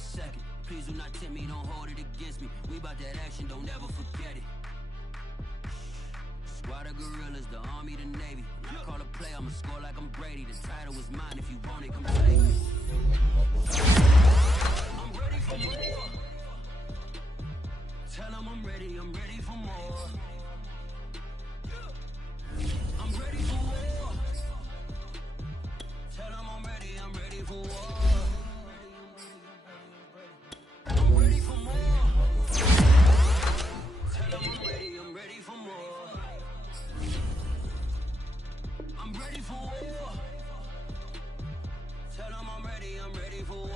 second. Please do not tempt me, don't hold it against me. We about that action, don't ever forget it. Squad of gorillas, the army, the navy. When I call a play, I'ma score like I'm Brady. The title is mine, if you want it, come take it. I'm ready for more. Tell them I'm ready for more. I'm ready for war. Tell them I'm ready for war. I'm ready for more. Tell them I'm ready for more. I'm ready for war. Tell them I'm ready for war.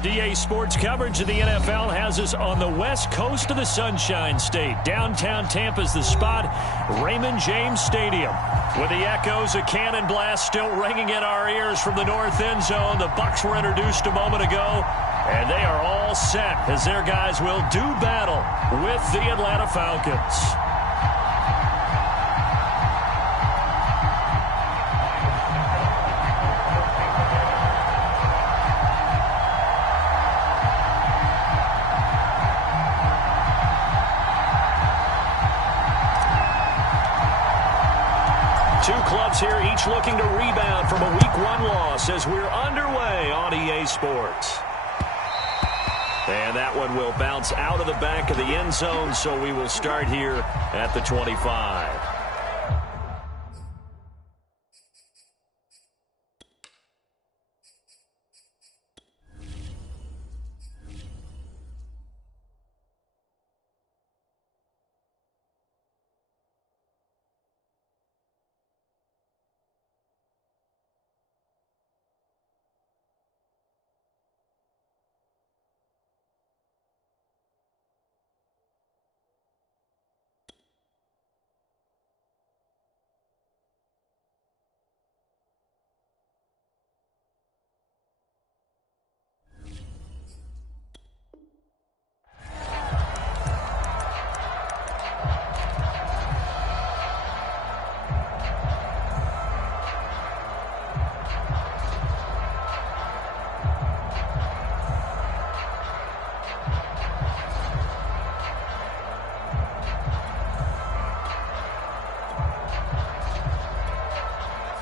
DA Sports coverage of the NFL has us on the west coast of the Sunshine State. Downtown Tampa's the spot, Raymond James Stadium. With the echoes of cannon blast still ringing in our ears from the north end zone, the Bucs were introduced a moment ago, and they are all set as their guys will do battle with the Atlanta Falcons. Two clubs here, each looking to rebound from a Week 1 loss as we're underway on EA Sports. And that one will bounce out of the back of the end zone, so we will start here at the 25.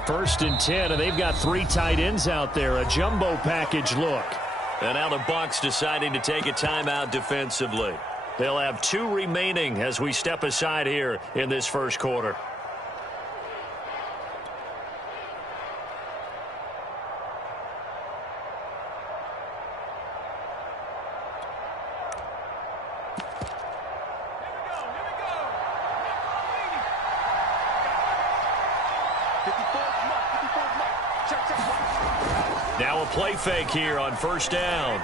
First and 10, and they've got 3 tight ends out there. A jumbo package look. And now the Bucs deciding to take a timeout defensively. They'll have 2 remaining as we step aside here in this first quarter. Now a play fake here on first down.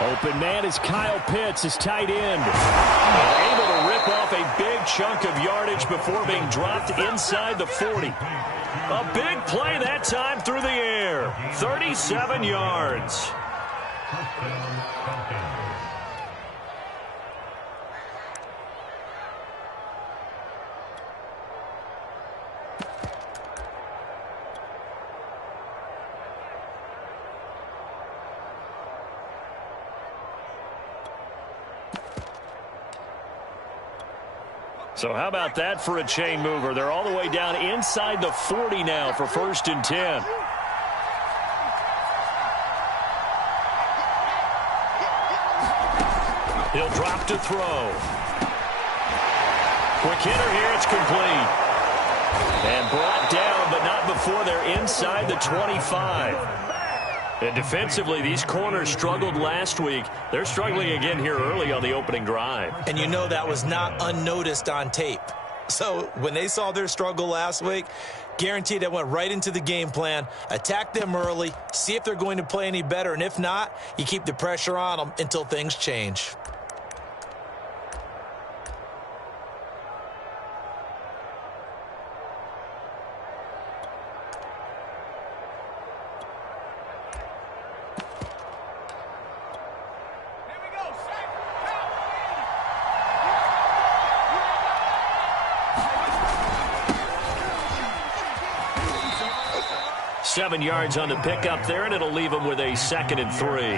Open man is Kyle Pitts, his tight end. Able to rip off a big chunk of yardage before being dropped inside the 40. A big play that time through the air. 37 yards. So how about that for a chain mover? They're all the way down inside the 40 now for first and 10. He'll drop to throw. Quick hitter here, it's complete. And brought down, but not before they're inside the 25. And defensively, these corners struggled last week. They're struggling again here early on the opening drive. And you know that was not unnoticed on tape. So when they saw their struggle last week, guaranteed they went right into the game plan, attack them early, see if they're going to play any better. And if not, you keep the pressure on them until things change. .7 yards on the pickup there, and it'll leave them with a 2nd and 3.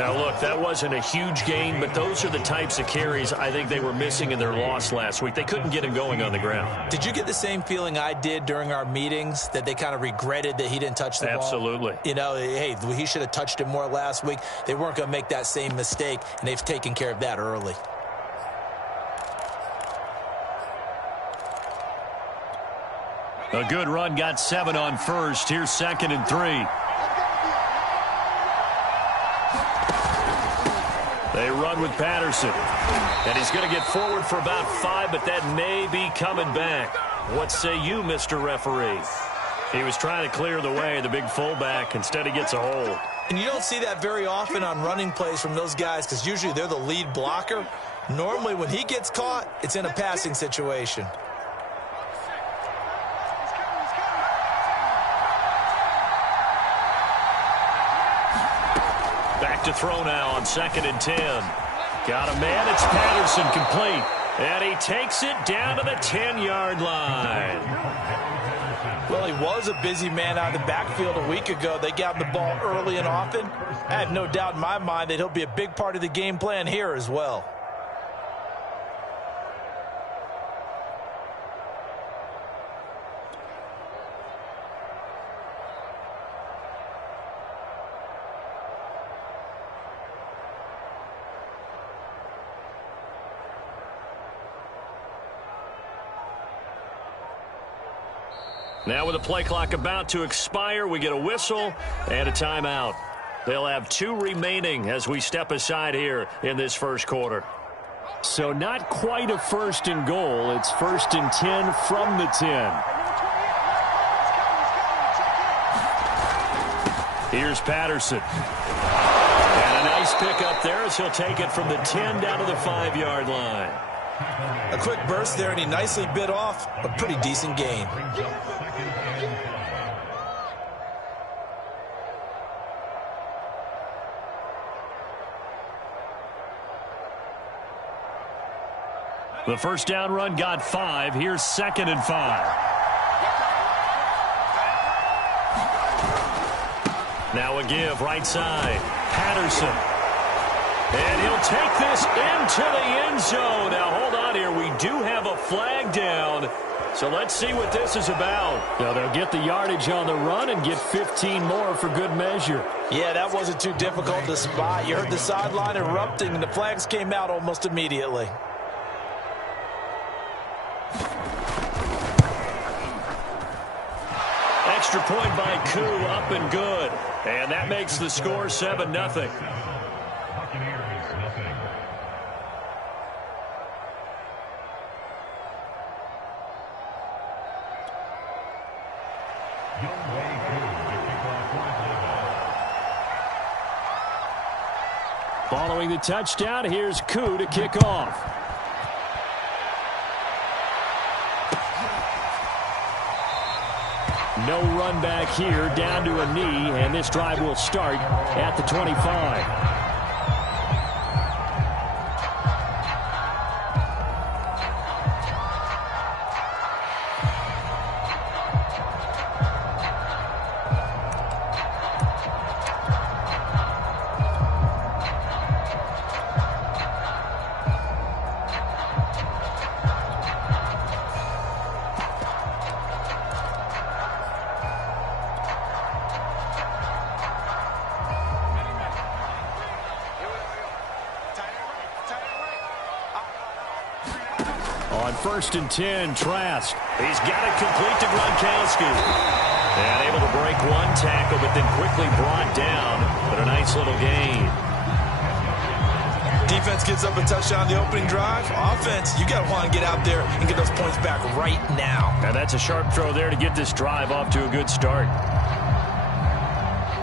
Now, look, that wasn't a huge gain, but those are the types of carries I think they were missing in their loss last week. They couldn't get him going on the ground. Did you get the same feeling I did during our meetings, that they kind of regretted that he didn't touch the ball? Absolutely. You know, hey, he should have touched it more last week. They weren't going to make that same mistake, and they've taken care of that early. A good run, got 7 on first. Here's 2nd and 3. They run with Patterson. And he's going to get forward for about 5, but that may be coming back. What say you, Mr. Referee? He was trying to clear the way, the big fullback. Instead, he gets a hold. And you don't see that very often on running plays from those guys because usually they're the lead blocker. Normally, when he gets caught, it's in a passing situation. To throw now on 2nd and 10. Got a man, it's Patterson, complete. And he takes it down to the 10-yard line. Well, he was a busy man out of the backfield a week ago. They got the ball early and often. I have no doubt in my mind that he'll be a big part of the game plan here as well. Now with the play clock about to expire, we get a whistle and a timeout. They'll have 2 remaining as we step aside here in this first quarter. So not quite a 1st and goal. It's 1st and 10 from the 10. Here's Patterson. And a nice pickup there as he'll take it from the 10 down to the 5-yard line. A quick burst there, and he nicely bit off a pretty decent gain. The first down run got 5. Here's 2nd and 5. Now a give right side. Patterson. And he'll take this into the end zone. Now hold on here. We do have a flag down. So let's see what this is about. Now they'll get the yardage on the run and get 15 more for good measure. Yeah, that wasn't too difficult to spot. You heard the sideline erupting, and the flags came out almost immediately. Extra point by Koo, up and good. And that makes the score 7-0. Following the touchdown, here's Koo to kick off. No run back here, down to a knee, and this drive will start at the 25. On 1st and 10, Trask. He's got it complete to Gronkowski. And able to break one tackle, but then quickly brought down. But a nice little gain. Defense gives up a touchdown on the opening drive. Offense, you got to want to get out there and get those points back right now. And that's a sharp throw there to get this drive off to a good start.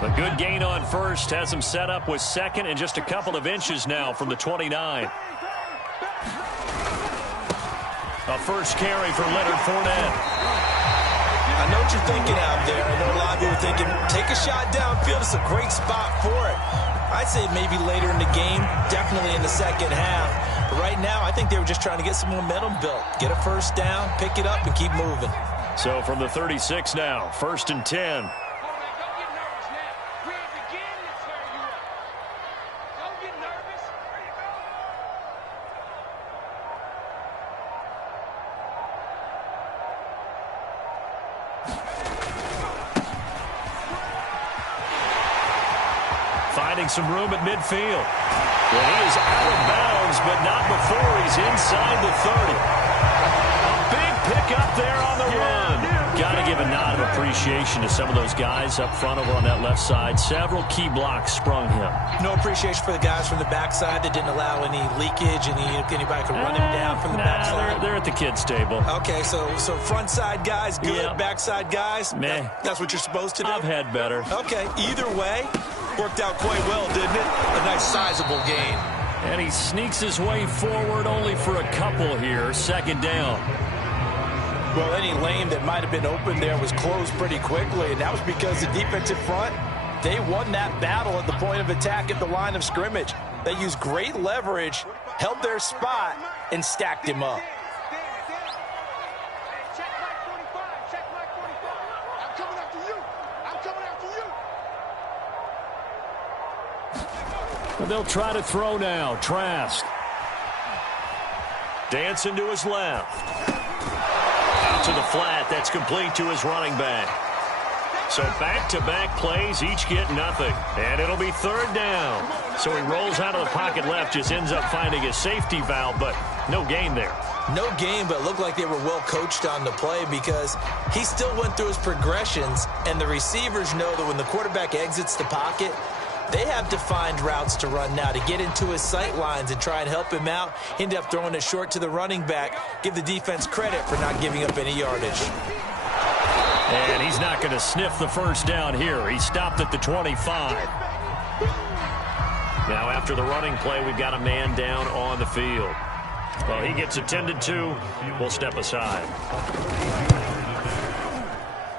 A good gain on 1st has him set up with 2nd and just a couple of inches now from the 29. A first carry for Leonard Fournette. I know what you're thinking out there. I know a lot of you are thinking, take a shot downfield. It's a great spot for it. I'd say maybe later in the game, definitely in the second half. But right now, I think they were just trying to get some momentum built. Get a first down, pick it up, and keep moving. So from the 36 now, 1st and 10. Finding some room at midfield. Well, he is out of bounds, but not before he's inside the 30. A big pickup there on the run. Got to give a nod of appreciation to some of those guys up front over on that left side. Several key blocks sprung him. No appreciation for the guys from the backside that didn't allow any leakage, and anybody could run him down from the backside. They're at the kids' table. Okay, so front side guys, good. Yep. Backside guys, meh. That's what you're supposed to do? I've had better. Okay, either way, worked out quite well, didn't it? A nice sizable gain. And he sneaks his way forward only for a couple here. 2nd down. Well, any lane that might have been open there was closed pretty quickly, and that was because the defensive front, they won that battle at the point of attack at the line of scrimmage. They used great leverage, held their spot, and stacked him up. They'll try to throw now. Trask. Dancing to his left. Out to the flat. That's complete to his running back. So back-to-back plays, each get nothing. And it'll be 3rd down. So he rolls out of the pocket left, just ends up finding a safety valve, but no gain there. No gain, but it looked like they were well coached on the play because he still went through his progressions, and the receivers know that when the quarterback exits the pocket, they have defined routes to run now to get into his sight lines and try and help him out. End up throwing it short to the running back. Give the defense credit for not giving up any yardage. And he's not going to sniff the first down here. He stopped at the 25. Now after the running play, we've got a man down on the field. Well, he gets attended to. We'll step aside.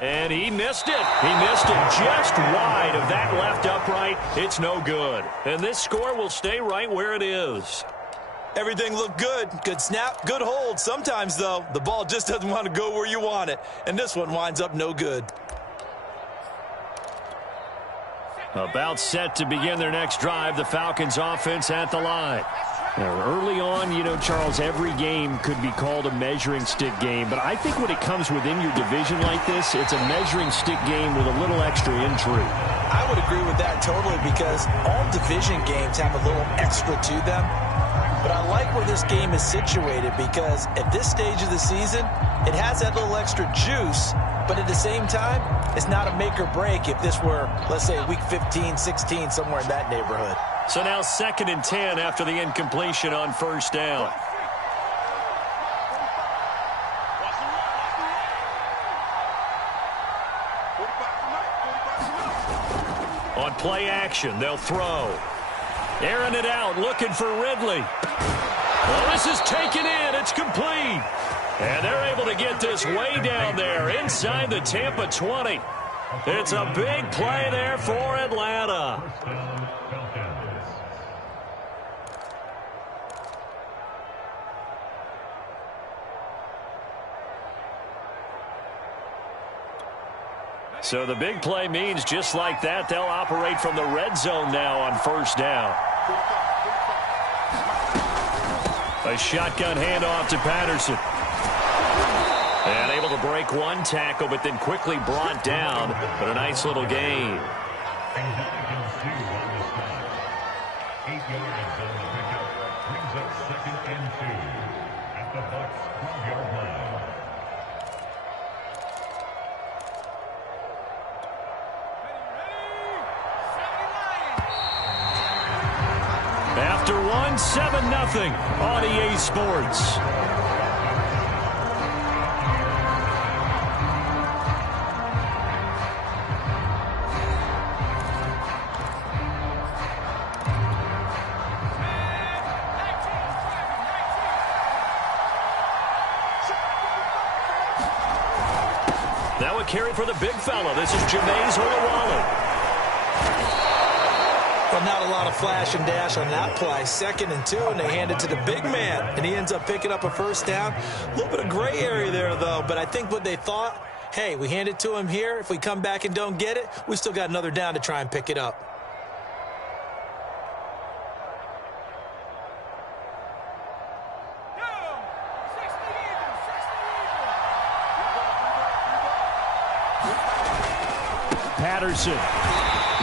And he missed it. He missed it just wide of that left upright. It's no good. And this score will stay right where it is. Everything looked good. Good snap, good hold. Sometimes, though, the ball just doesn't want to go where you want it. And this one winds up no good. About set to begin their next drive. The Falcons offense at the line. Early on, you know, Charles, every game could be called a measuring stick game. But I think when it comes within your division like this, it's a measuring stick game with a little extra intrigue. I would agree with that totally because all division games have a little extra to them. But I like where this game is situated because at this stage of the season, it has that little extra juice. But at the same time, it's not a make or break if this were, let's say, week 15, 16, somewhere in that neighborhood. So now 2nd and 10 after the incompletion on first down. On play action, they'll throw. Airing it out, looking for Ridley. Well, this is taken in. It's complete. And they're able to get this way down there inside the Tampa 20. It's a big play there for Atlanta. So the big play means just like that, they'll operate from the red zone now on first down. A shotgun handoff to Patterson. And able to break one tackle, but then quickly brought down. But a nice little gain. 8 yards on the pickup brings up 2nd and 2 at the Bucs 12-yard line. After one, 7-0 on EA Sports. Now a carry for the big fella. This is Jameis Olawale. But not a lot of flash and dash on that play. 2nd and 2, and they hand it to the big man. And he ends up picking up a first down. A little bit of gray area there, though. But I think what they thought, hey, we hand it to him here. If we come back and don't get it, we still got another down to try and pick it up. Patterson.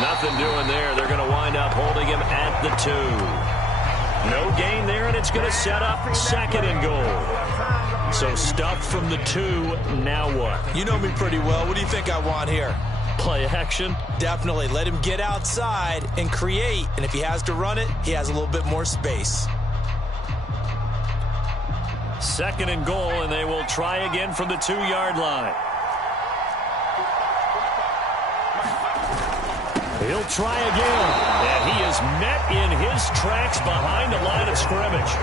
Nothing doing there. They're going to wind up holding him at the 2. No gain there, and it's going to set up 2nd and goal. So stuff from the 2. Now what? You know me pretty well. What do you think I want here? Play action? Definitely. Let him get outside and create. And if he has to run it, he has a little bit more space. 2nd and goal, and they will try again from the 2-yard line. He'll try again, and he is met in his tracks behind the line of scrimmage.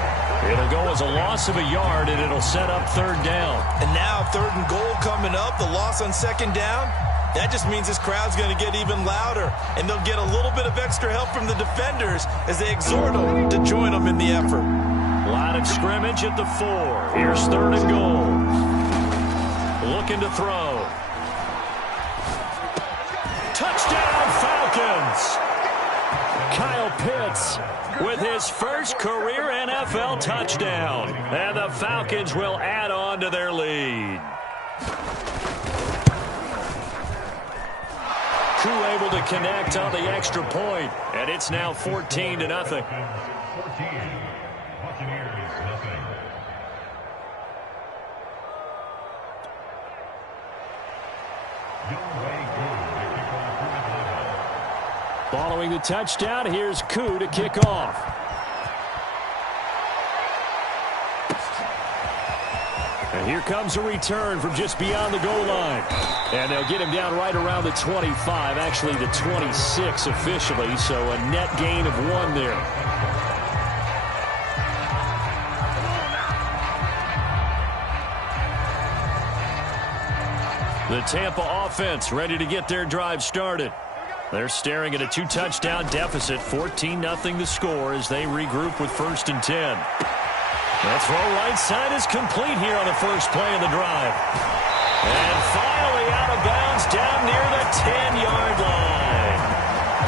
It'll go as a loss of a yard, and it'll set up 3rd down. And now 3rd and goal coming up, the loss on 2nd down. That just means this crowd's going to get even louder, and they'll get a little bit of extra help from the defenders as they exhort them to join them in the effort. Line of scrimmage at the 4. Here's 3rd and goal. Looking to throw. Touchdown, Falcons! Kyle Pitts with his first career NFL touchdown. And the Falcons will add on to their lead. Crew able to connect on the extra point, and it's now 14-0. 14. Buccaneers, nothing. Following the touchdown, here's Koo to kick off. And here comes a return from just beyond the goal line. And they'll get him down right around the 25, actually the 26 officially, so a net gain of 1 there. The Tampa offense ready to get their drive started. They're staring at a 2-touchdown deficit, 14-0 the score as they regroup with 1st and 10. The throw right side is complete here on the first play of the drive. And finally out of bounds down near the 10-yard line.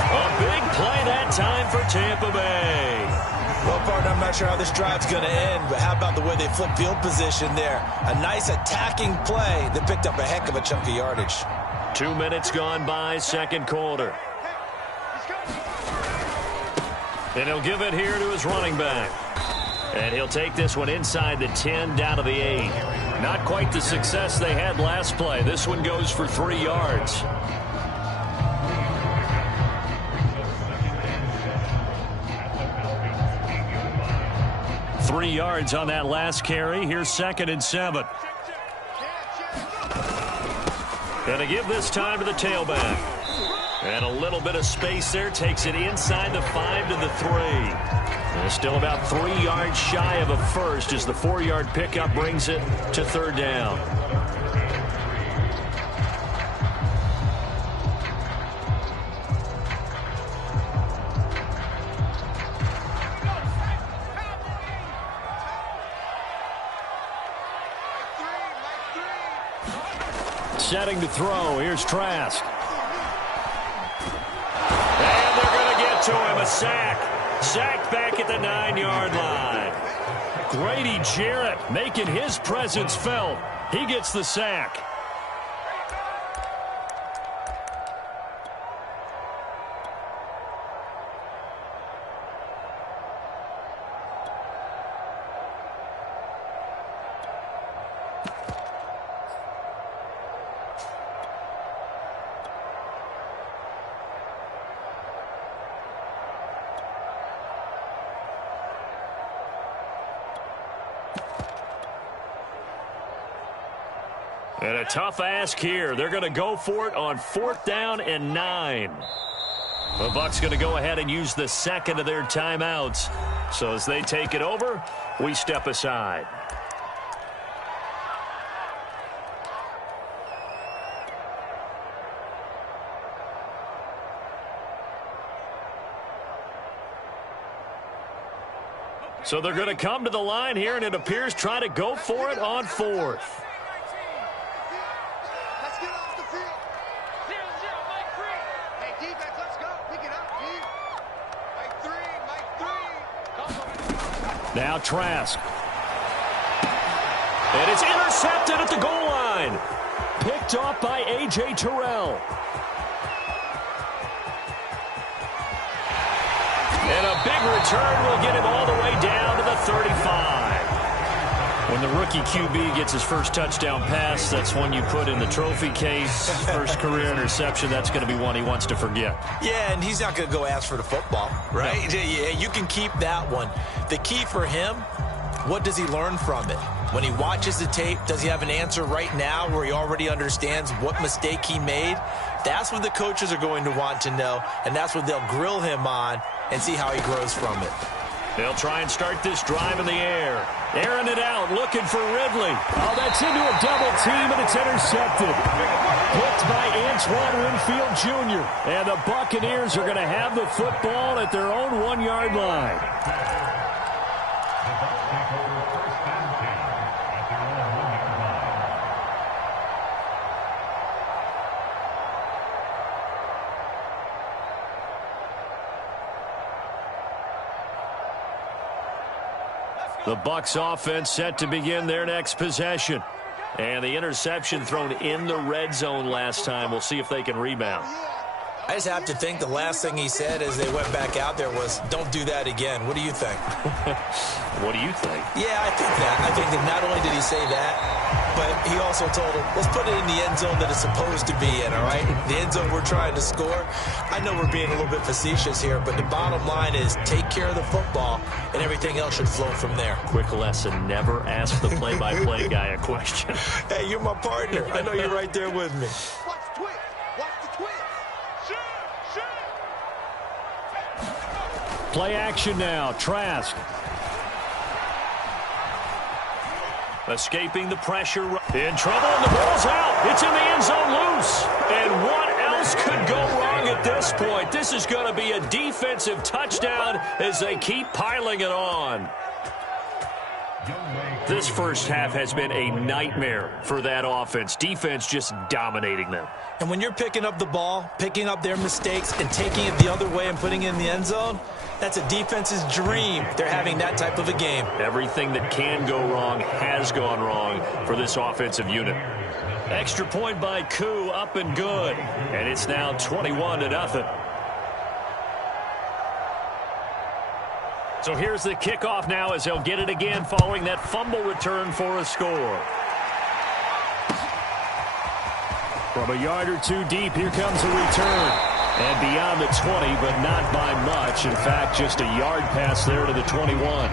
A big play that time for Tampa Bay. Well, if partner, I'm not sure how this drive's going to end, but how about the way they flip field position there? A nice attacking play that picked up a heck of a chunk of yardage. 2 minutes gone by, second quarter. And he'll give it here to his running back. And he'll take this one inside the 10, down to the 8. Not quite the success they had last play. This one goes for 3 yards. Three yards on that last carry. Here's 2nd and 7. Gonna give this time to the tailback. And a little bit of space there. Takes it inside the 5 to the 3. And still about 3 yards shy of a first as the 4-yard pickup brings it to 3rd down. Setting to throw. Here's Trask. And they're going to get to him. A sack. Sacked back at the 9-yard line. Grady Jarrett making his presence felt. He gets the sack. And a tough ask here. They're going to go for it on 4th down and 9. The Bucs going to go ahead and use the second of their timeouts. So as they take it over, we step aside. So they're going to come to the line here, and it appears try to go for it on 4th. Now Trask. And it's intercepted at the goal line. Picked off by A.J. Terrell. And a big return will get him all the way down to the 35. When the rookie QB gets his first touchdown pass, that's one you put in the trophy case. First career interception, that's going to be one he wants to forget. Yeah, and he's not going to go ask for the football, right? No. Yeah, you can keep that one. The key for him, what does he learn from it? When he watches the tape, does he have an answer right now where he already understands what mistake he made? That's what the coaches are going to want to know, and that's what they'll grill him on and see how he grows from it. They'll try and start this drive in the air. Airing it out, looking for Ridley. Oh, that's into a double team, and it's intercepted. Picked by Antoine Winfield Jr. And the Buccaneers are going to have the football at their own 1-yard line. The Bucs offense set to begin their next possession. And the interception thrown in the red zone last time. We'll see if they can rebound. I just have to think the last thing he said as they went back out there was, don't do that again. What do you think? What do you think? Yeah, I think that. I think that not only did he say that, but he also told him, let's put it in the end zone that it's supposed to be in, all right? The end zone we're trying to score. I know we're being a little bit facetious here, but the bottom line is take care of the football, and everything else should flow from there. Quick lesson, never ask the play-by-play guy a question. Hey, you're my partner. I know you're right there with me. Play action now. Trask. Escaping the pressure. In trouble, and the ball's out. It's in the end zone loose. And what else could go wrong at this point? This is going to be a defensive touchdown as they keep piling it on. This first half has been a nightmare for that offense. Defense just dominating them. And when you're picking up the ball, picking up their mistakes, and taking it the other way and putting it in the end zone, that's a defense's dream. They're having that type of a game. Everything that can go wrong has gone wrong for this offensive unit. Extra point by Koo, up and good. And it's now 21-0. So here's the kickoff now as they'll get it again following that fumble return for a score. From a yard or two deep, here comes a return. And beyond the 20, but not by much. In fact, just a yard pass there to the 21.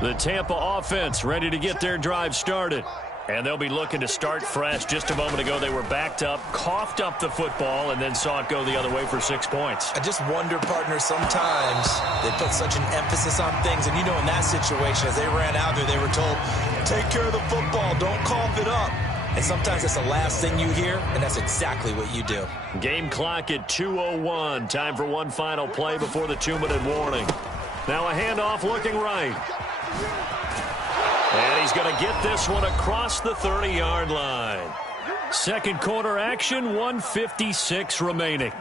The Tampa offense ready to get their drive started. And they'll be looking to start fresh. Just a moment ago, they were backed up, coughed up the football, and then saw it go the other way for 6 points. I just wonder, partner, sometimes they put such an emphasis on things. And, you know, in that situation, as they ran out there, they were told, take care of the football, don't cough it up. And sometimes that's the last thing you hear, and that's exactly what you do. Game clock at 2:01. Time for one final play before the 2-minute warning. Now a handoff looking right. And he's going to get this one across the 30-yard line. Second quarter action, 1:56 remaining.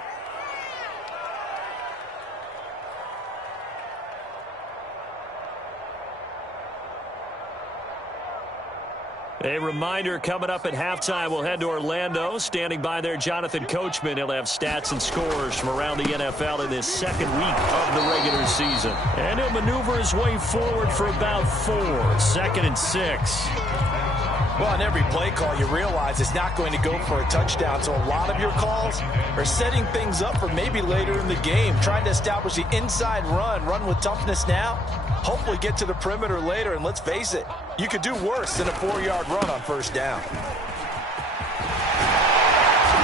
A reminder coming up at halftime, we'll head to Orlando. Standing by there, Jonathan Coachman. He'll have stats and scores from around the NFL in this second week of the regular season. And he'll maneuver his way forward for about 4. 2nd and 6. Well, on every play call, you realize it's not going to go for a touchdown. So a lot of your calls are setting things up for maybe later in the game, trying to establish the inside run with toughness now. Hopefully get to the perimeter later, and let's face it, you could do worse than a 4-yard run on first down.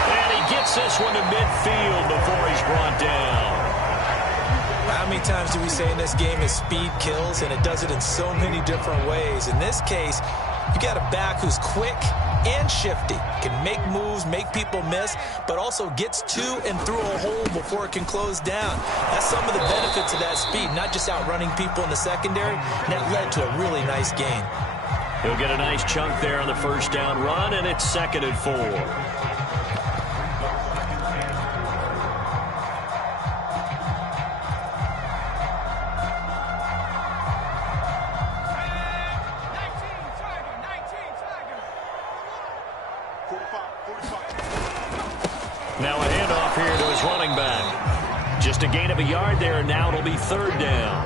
And he gets this one to midfield before he's brought down. How many times do we say in this game is speed kills, and it does it in so many different ways. In this case, you got a back who's quick and shifty, can make moves, make people miss, but also gets to and through a hole before it can close down. That's some of the benefits of that speed, not just outrunning people in the secondary. And that led to a really nice gain. He'll get a nice chunk there on the first down run, and it's 2nd and 4. Now a handoff here to his running back. Just a gain of a yard there, and now it'll be 3rd down.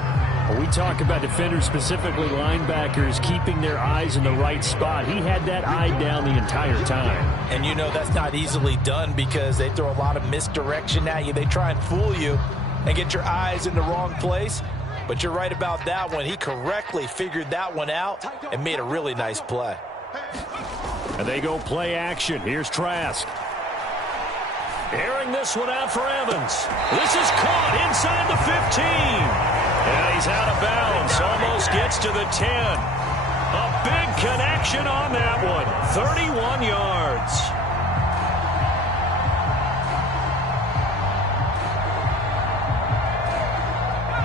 When we talk about defenders, specifically linebackers, keeping their eyes in the right spot, he had that eye down the entire time. And you know that's not easily done because they throw a lot of misdirection at you. They try and fool you and get your eyes in the wrong place. But you're right about that one. He correctly figured that one out and made a really nice play. And they go play action. Here's Trask. Airing this one out for Evans. This is caught inside the 15. And he's out of bounds. Almost gets to the 10. A big connection on that one. 31 yards.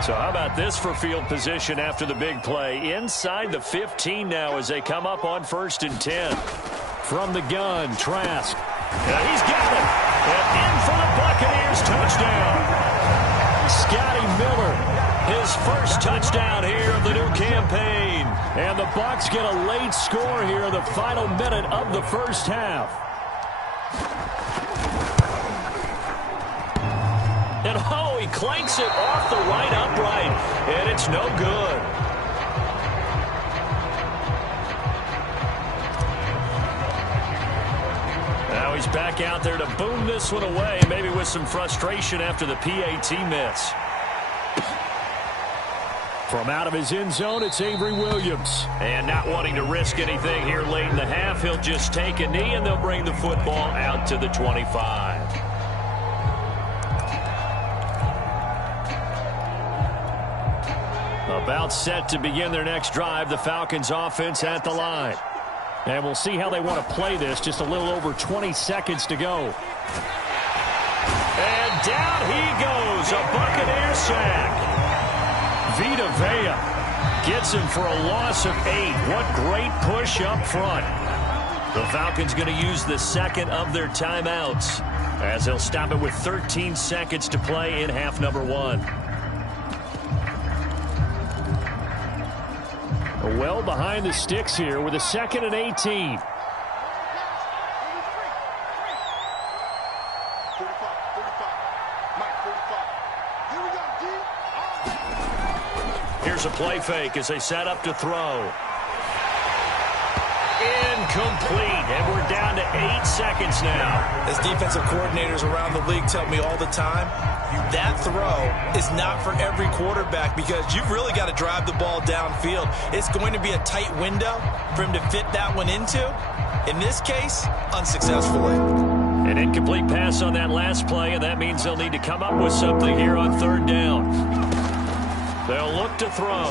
So how about this for field position after the big play? Inside the 15 now as they come up on 1st and 10. From the gun, Trask. Yeah, he's got it. And in for the Buccaneers touchdown. Scotty Miller, his first touchdown here of the new campaign. And the Bucs get a late score here in the final minute of the first half. And oh, he clanks it off the right upright. And it's no good. Now he's back out there to boom this one away, maybe with some frustration after the PAT miss. From out of his end zone, it's Avery Williams. And not wanting to risk anything here late in the half, he'll just take a knee, and they'll bring the football out to the 25. About set to begin their next drive, the Falcons offense at the line. And we'll see how they want to play this. Just a little over 20 seconds to go. And down he goes. A Buccaneer sack. Vita Vea gets him for a loss of 8. What great push up front. The Falcons going to use the second of their timeouts as they'll stop it with 13 seconds to play in half number 1. Well behind the sticks here with a 2nd and 18. Here's a play fake as they set up to throw. Incomplete, and we're down to 8 seconds now. As defensive coordinators around the league tell me all the time, that throw is not for every quarterback because you've really got to drive the ball downfield. It's going to be a tight window for him to fit that one into. In this case, unsuccessfully. An incomplete pass on that last play, and that means they'll need to come up with something here on 3rd down. They'll look to throw.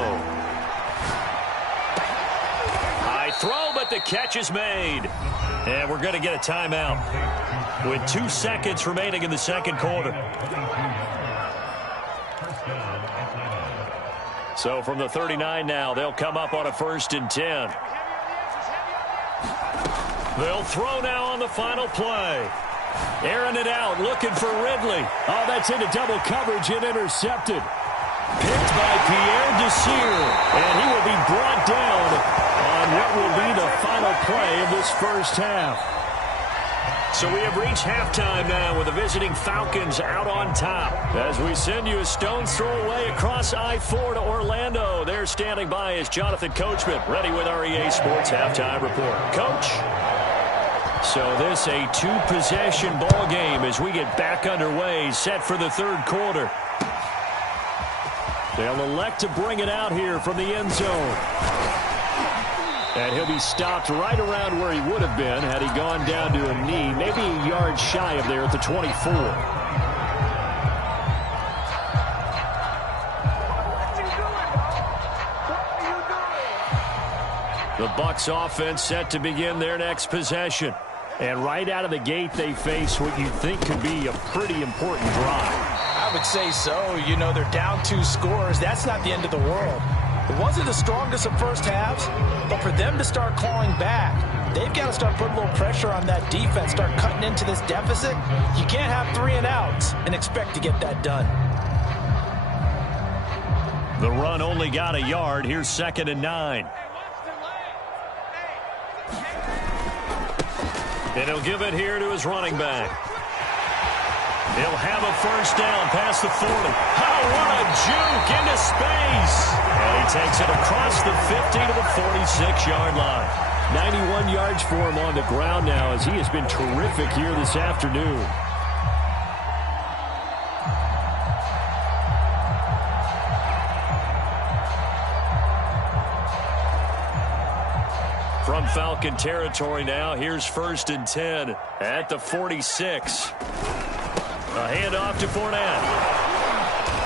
High throw, but the catch is made. And we're going to get a timeout with 2 seconds remaining in the 2nd quarter. So from the 39 now, they'll come up on a 1st and 10. They'll throw now on the final play. Airing it out, looking for Ridley. Oh, that's into double coverage and intercepted. Picked by Pierre Desir, and he will be brought down on what will be the final play of this first half. So we have reached halftime now with the visiting Falcons out on top. As we send you a stone's throw away across I-4 to Orlando. There standing by is Jonathan Coachman, ready with our EA Sports Halftime Report. Coach? So this a 2-possession ball game as we get back underway, set for the 3rd quarter. They'll elect to bring it out here from the end zone. And he'll be stopped right around where he would have been had he gone down to a knee, maybe a yard shy of there at the 24. The Bucs offense set to begin their next possession. And right out of the gate, they face what you think could be a pretty important drive. I would say so. You know, they're down 2 scores. That's not the end of the world. It wasn't the strongest of first halves, but for them to start clawing back, they've got to start putting a little pressure on that defense, start cutting into this deficit. You can't have 3 and outs and expect to get that done. The run only got a yard. Here's 2nd and 9. And he'll give it here to his running back. He'll have a first down past the 40. Oh, what a juke into space. And he takes it across the 50 to the 46-yard line. 91 yards for him on the ground now as he has been terrific here this afternoon. From Falcon territory now, here's 1st and 10 at the 46. A handoff to Fournette.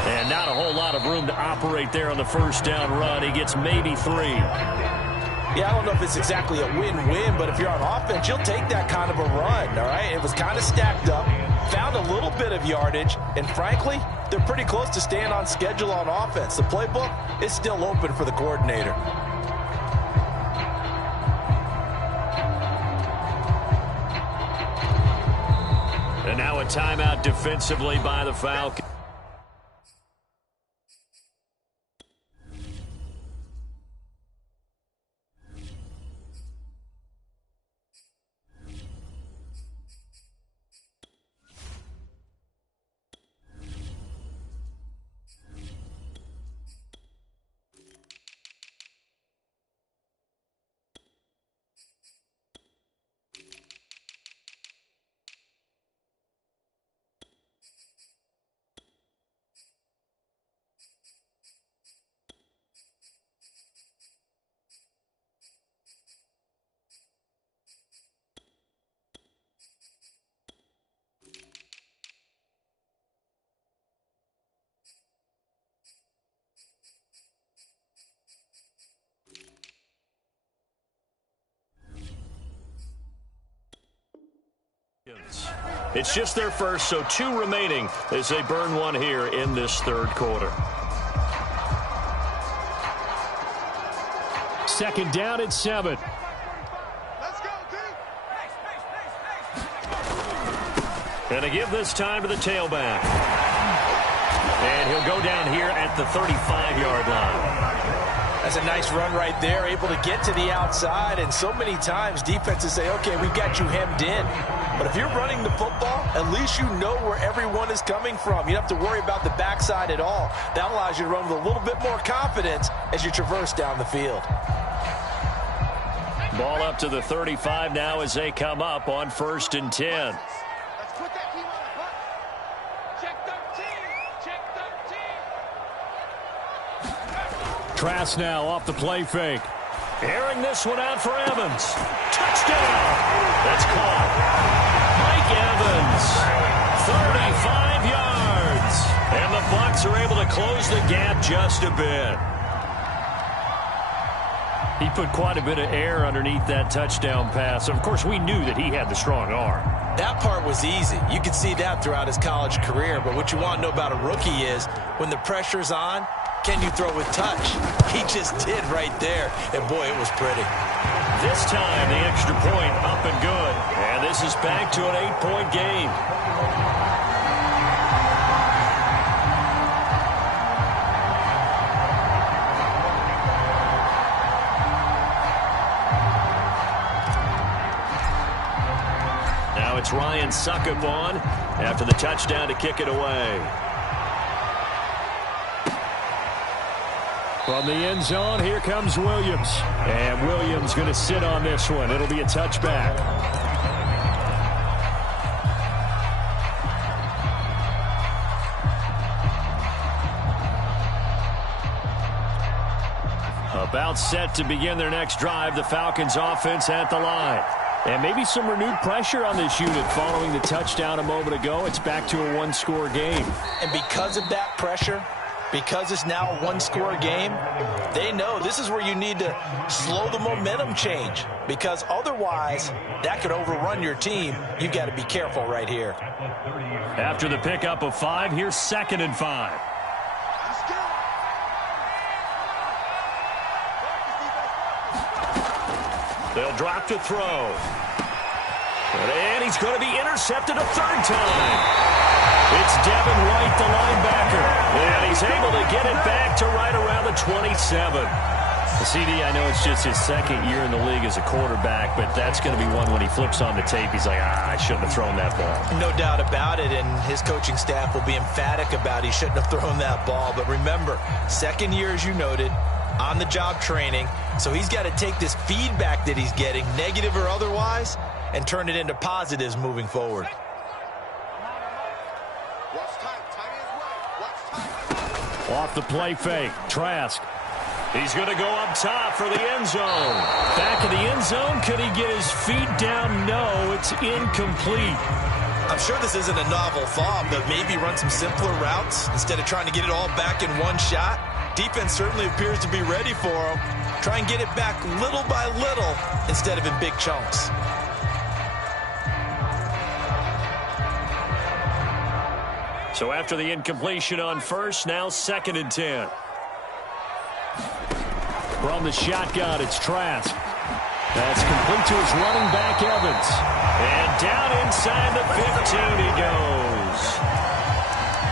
And not a whole lot of room to operate there on the first down run. He gets maybe 3. Yeah, I don't know if it's exactly a win-win, but if you're on offense, you'll take that kind of a run, all right? It was kind of stacked up, found a little bit of yardage, and frankly, they're pretty close to staying on schedule on offense. The playbook is still open for the coordinator. And now a timeout defensively by the Falcons. It's just their first, so 2 remaining as they burn one here in this third quarter. Second down at 7. Going to give this time to the tailback. And he'll go down here at the 35-yard line. That's a nice run right there, able to get to the outside. And so many times defenses say, okay, we've got you hemmed in. But if you're running the football, at least you know where everyone is coming from. You don't have to worry about the backside at all. That allows you to run with a little bit more confidence as you traverse down the field. Ball up to the 35 now as they come up on 1st and 10. Trask now off the play fake. Airing this one out for Evans. Touchdown! That's caught. Mike Evans, 35 yards. And the Bucs are able to close the gap just a bit. He put quite a bit of air underneath that touchdown pass. Of course, we knew that he had the strong arm. That part was easy. You could see that throughout his college career. But what you want to know about a rookie is when the pressure's on, can you throw with touch? He just did right there. And, boy, it was pretty. This time, the extra point up and good. And this is back to an 8-point game. Now it's Ryan Suckup on after the touchdown to kick it away. From the end zone, here comes Williams. And Williams going to sit on this one. It'll be a touchback. About set to begin their next drive. The Falcons offense at the line. And maybe some renewed pressure on this unit following the touchdown a moment ago. It's back to a 1-score game. And because of that pressure, because it's now a 1-score game, they know this is where you need to slow the momentum change, because otherwise that could overrun your team. You've got to be careful right here. After the pickup of 5, here's 2nd and 5. They'll drop to throw. And he's going to be intercepted a 3rd time. It's Devin White, the linebacker. And he's able to get it back to right around the 27. CD, I know it's just his 2nd year in the league as a quarterback, but that's going to be one when he flips on the tape. He's like, I shouldn't have thrown that ball. No doubt about it, and his coaching staff will be emphatic about he shouldn't have thrown that ball. But remember, 2nd year, as you noted, on-the-job training. So he's got to take this feedback that he's getting, negative or otherwise, and turn it into positives moving forward. Off the play fake, Trask. He's going to go up top for the end zone. Back of the end zone. Could he get his feet down? No, it's incomplete. I'm sure this isn't a novel thought, but maybe run some simpler routes instead of trying to get it all back in one shot. Defense certainly appears to be ready for him. Try and get it back little by little instead of in big chunks. So after the incompletion on 1st, now 2nd and 10. From the shotgun, it's Trask. That's complete to his running back, Evans. And down inside the 15 he goes.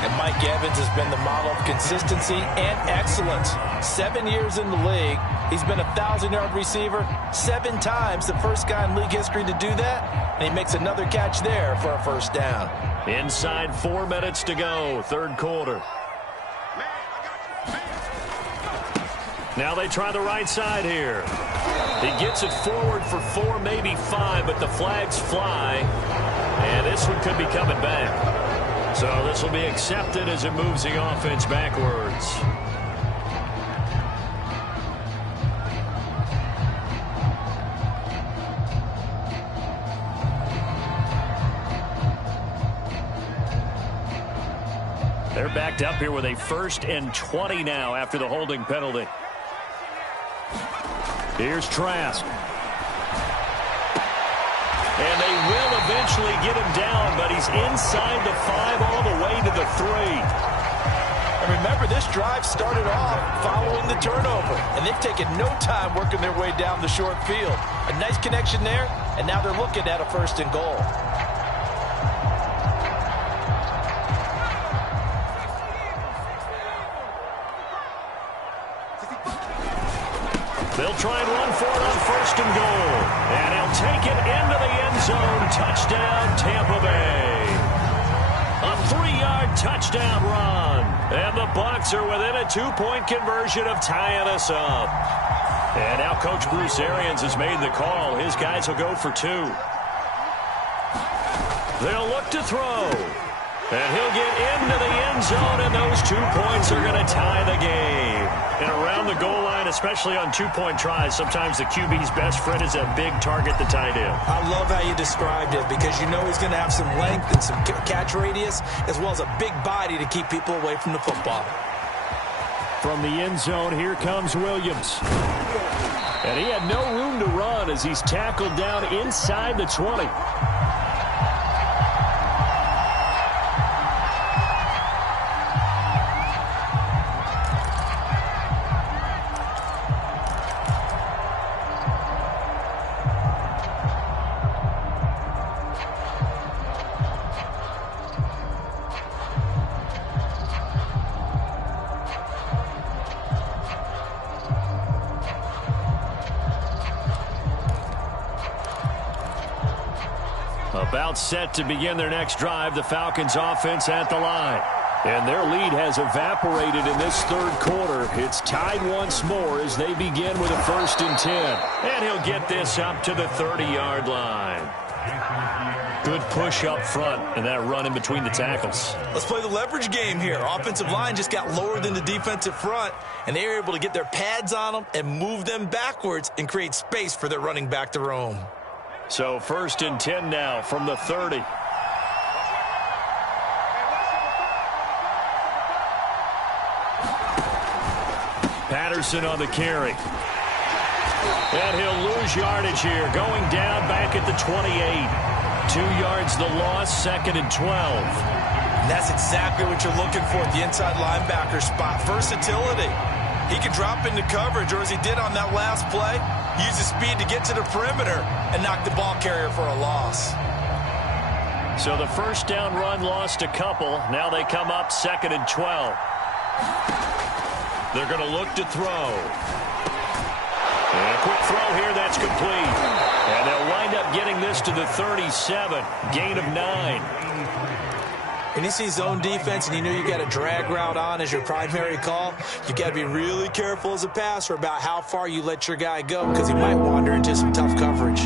And Mike Evans has been the model of consistency and excellence. 7 years in the league. He's been a 1,000-yard receiver 7 times, the first guy in league history to do that. And he makes another catch there for a 1st down. Inside 4 minutes to go, 3rd quarter. Now they try the right side here. He gets it forward for 4, maybe 5, but the flags fly. And this one could be coming back. So this will be accepted as it moves the offense backwards. They're backed up here with a 1st and 20 now after the holding penalty. Here's Trask. And they will eventually get him down, but he's inside the 5 all the way to the 3. And remember, this drive started off following the turnover, and they've taken no time working their way down the short field. A nice connection there, and now they're looking at a 1st and goal. They'll try and run for it on 1st and goal. And he'll take it into the end zone. Touchdown, Tampa Bay. A 3-yard touchdown run. And the Bucs are within a 2-point conversion of tying us up. And now Coach Bruce Arians has made the call. His guys will go for 2. They'll look to throw. And he'll get into the end zone, and those 2 points are going to tie the game. And around the goal line, especially on 2-point tries, sometimes the QB's best friend is a big target, the tight end. I love how you described it, because you know he's going to have some length and some catch radius, as well as a big body to keep people away from the football. From the end zone, here comes Williams. And he had no room to run as he's tackled down inside the 20. About set to begin their next drive, the Falcons offense at the line. And their lead has evaporated in this 3rd quarter. It's tied once more as they begin with a 1st and 10. And he'll get this up to the 30-yard line. Good push up front, and that run in between the tackles. Let's play the leverage game here. Offensive line just got lower than the defensive front, and they were able to get their pads on them and move them backwards and create space for their running back to roam. So 1st and 10 now from the 30. Patterson on the carry. And he'll lose yardage here. Going down back at the 28. 2 yards the loss, 2nd and 12. And that's exactly what you're looking for at the inside linebacker spot. Versatility. He can drop into coverage, or as he did on that last play, use his speed to get to the perimeter and knock the ball carrier for a loss. So the 1st down run lost a couple. Now they come up 2nd and 12. They're going to look to throw. And a quick throw here, that's complete. And they'll wind up getting this to the 37. Gain of 9. When you see zone defense and you know you got a drag route on as your primary call, you got to be really careful as a passer about how far you let your guy go, because he might wander into some tough coverage.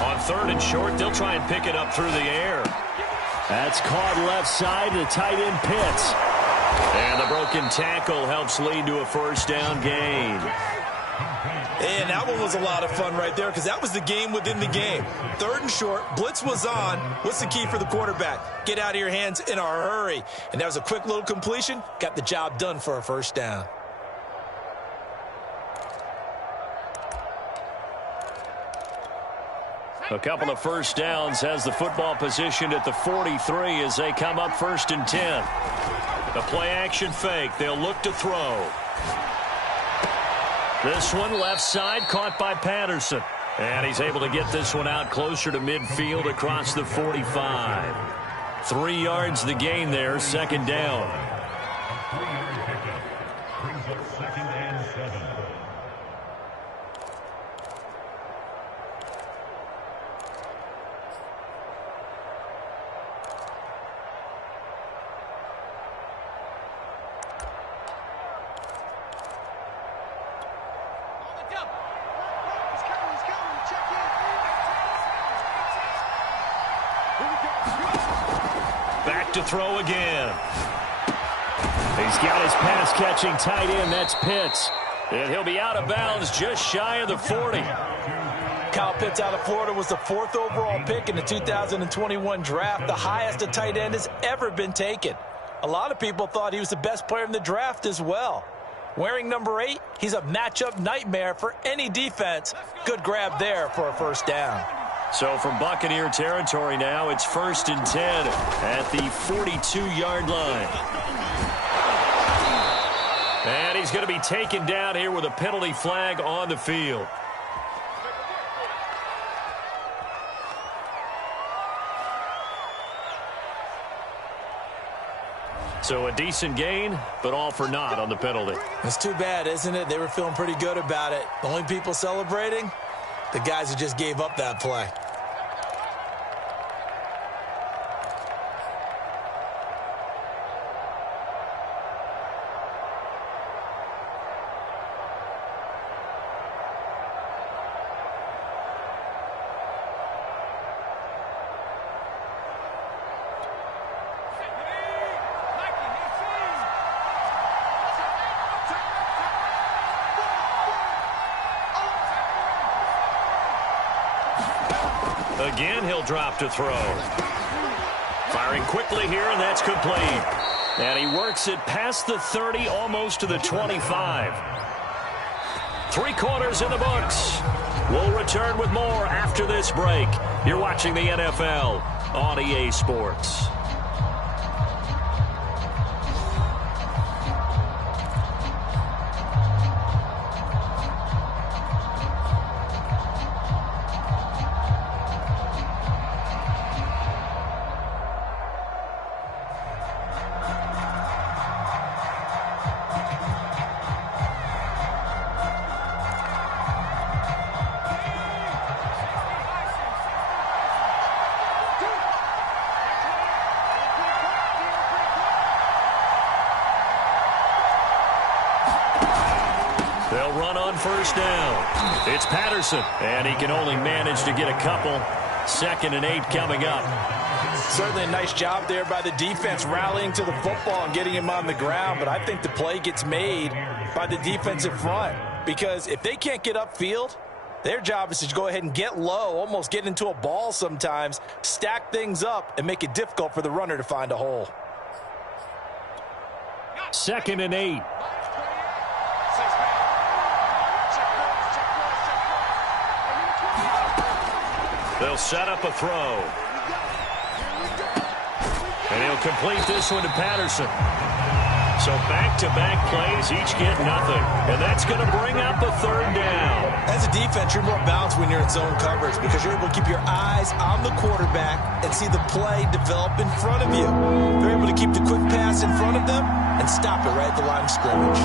On 3rd and short, they'll try and pick it up through the air. That's caught left side to the tight end Pitts. And the broken tackle helps lead to a 1st down gain. And that one was a lot of fun right there, because that was the game within the game. 3rd and short, blitz was on. What's the key for the quarterback? Get out of your hands in a hurry. And that was a quick little completion. Got the job done for a 1st down. A couple of 1st downs has the football positioned at the 43 as they come up 1st and 10. The play action fake. They'll look to throw. This one left side caught by Patterson. And he's able to get this one out closer to midfield across the 45. 3 yards the gain there, 2nd down. Brings up 2nd and 7. Back to throw again. He's got his pass-catching tight end. That's Pitts. And he'll be out of bounds just shy of the 40. Kyle Pitts out of Florida was the 4th overall pick in the 2021 draft, the highest a tight end has ever been taken. A lot of people thought he was the best player in the draft as well. Wearing number 8, he's a matchup nightmare for any defense. Good grab there for a first down. So from Buccaneer territory now, it's 1st and 10 at the 42-yard line. And he's going to be taken down here with a penalty flag on the field. So a decent gain, but all for naught on the penalty. It's too bad, isn't it? They were feeling pretty good about it. The only people celebrating, the guys who just gave up that play. Again, he'll drop to throw. Firing quickly here, and that's complete. And he works it past the 30, almost to the 25. 3 quarters in the books. We'll return with more after this break. You're watching the NFL on EA Sports. They'll run on first down. It's Patterson, and he can only manage to get a couple. 2nd and 8 coming up. Certainly a nice job there by the defense rallying to the football and getting him on the ground, but I think the play gets made by the defensive front because if they can't get upfield, their job is to go ahead and get low, almost get into a ball sometimes, stack things up, and make it difficult for the runner to find a hole. 2nd and 8. They'll set up a throw. And he'll complete this one to Patterson. So back-to-back plays, each get nothing. And that's going to bring up a 3rd down. As a defense, you're more balanced when you're in zone coverage because you're able to keep your eyes on the quarterback and see the play develop in front of you. They're able to keep the quick pass in front of them and stop it right at the line of scrimmage.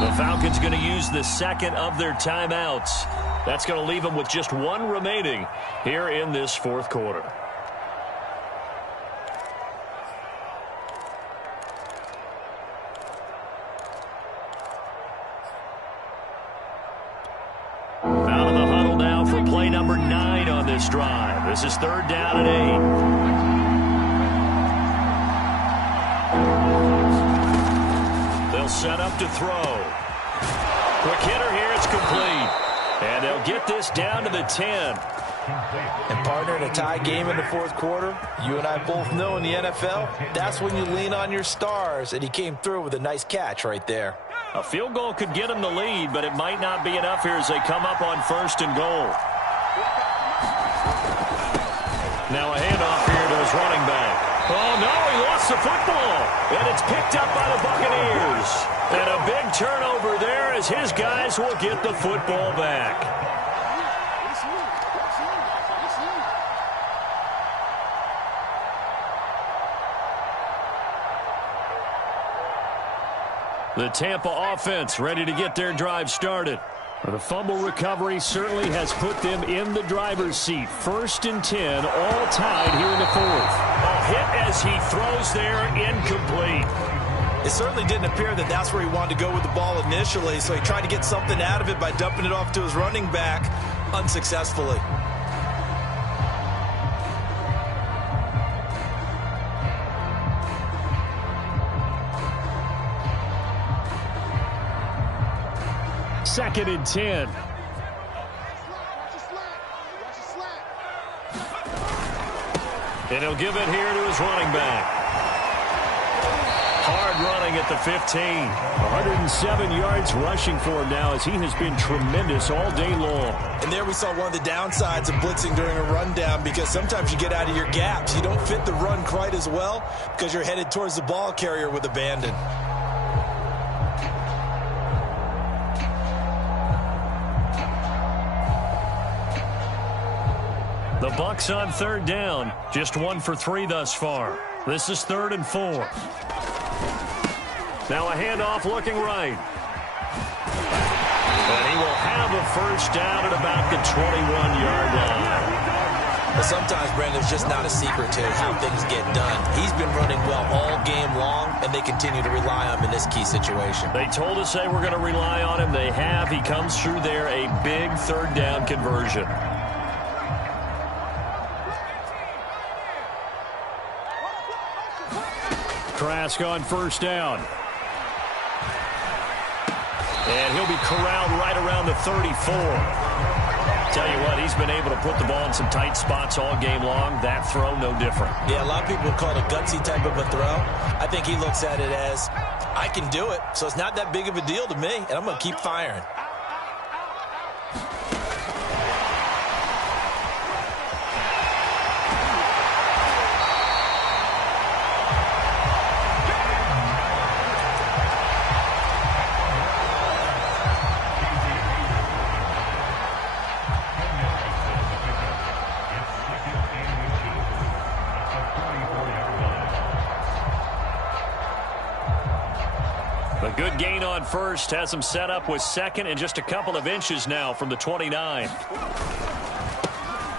The Falcons going to use the 2nd of their timeouts. That's going to leave them with just 1 remaining here in this 4th quarter. Out of the huddle now for play number 9 on this drive. This is 3rd down and 8. They'll set up to throw. Quick hitter here, it's complete. And they'll get this down to the 10. And partner, in a tie game in the 4th quarter, you and I both know in the NFL, that's when you lean on your stars, and he came through with a nice catch right there. A field goal could get him the lead, but it might not be enough here as they come up on 1st and goal. Now a handoff here to his running back. Oh, no, he lost the football. And it's picked up by the Buccaneers. And a big turnover there as his guys will get the football back. The Tampa offense ready to get their drive started. The fumble recovery certainly has put them in the driver's seat. 1st and 10, all tied here in the 4th. A hit as he throws there, incomplete. It certainly didn't appear that that's where he wanted to go with the ball initially, so he tried to get something out of it by dumping it off to his running back unsuccessfully. Second and 10. And he'll give it here to his running back. Hard running at the 15. 107 yards rushing for him now as he has been tremendous all day long. And there we saw one of the downsides of blitzing during a rundown, because sometimes you get out of your gaps. You don't fit the run quite as well because you're headed towards the ball carrier with abandon. The Bucs on third down. Just 1 for 3 thus far. This is 3rd and 4. Now a handoff looking right. And he will have a first down at about the 21-yard line. But sometimes, Brandon, it's just not a secret to how things get done. He's been running well all game long, and they continue to rely on him in this key situation. They told us they were going to rely on him. They have. He comes through there, a big third down conversion. Trask on first down. And he'll be corralled right around the 34. Tell you what, he's been able to put the ball in some tight spots all game long. That throw, no different. Yeah, a lot of people would call it a gutsy type of a throw. I think he looks at it as, I can do it, so it's not that big of a deal to me, and I'm going to keep firing. A good gain on first has him set up with second and just a couple of inches now from the 29.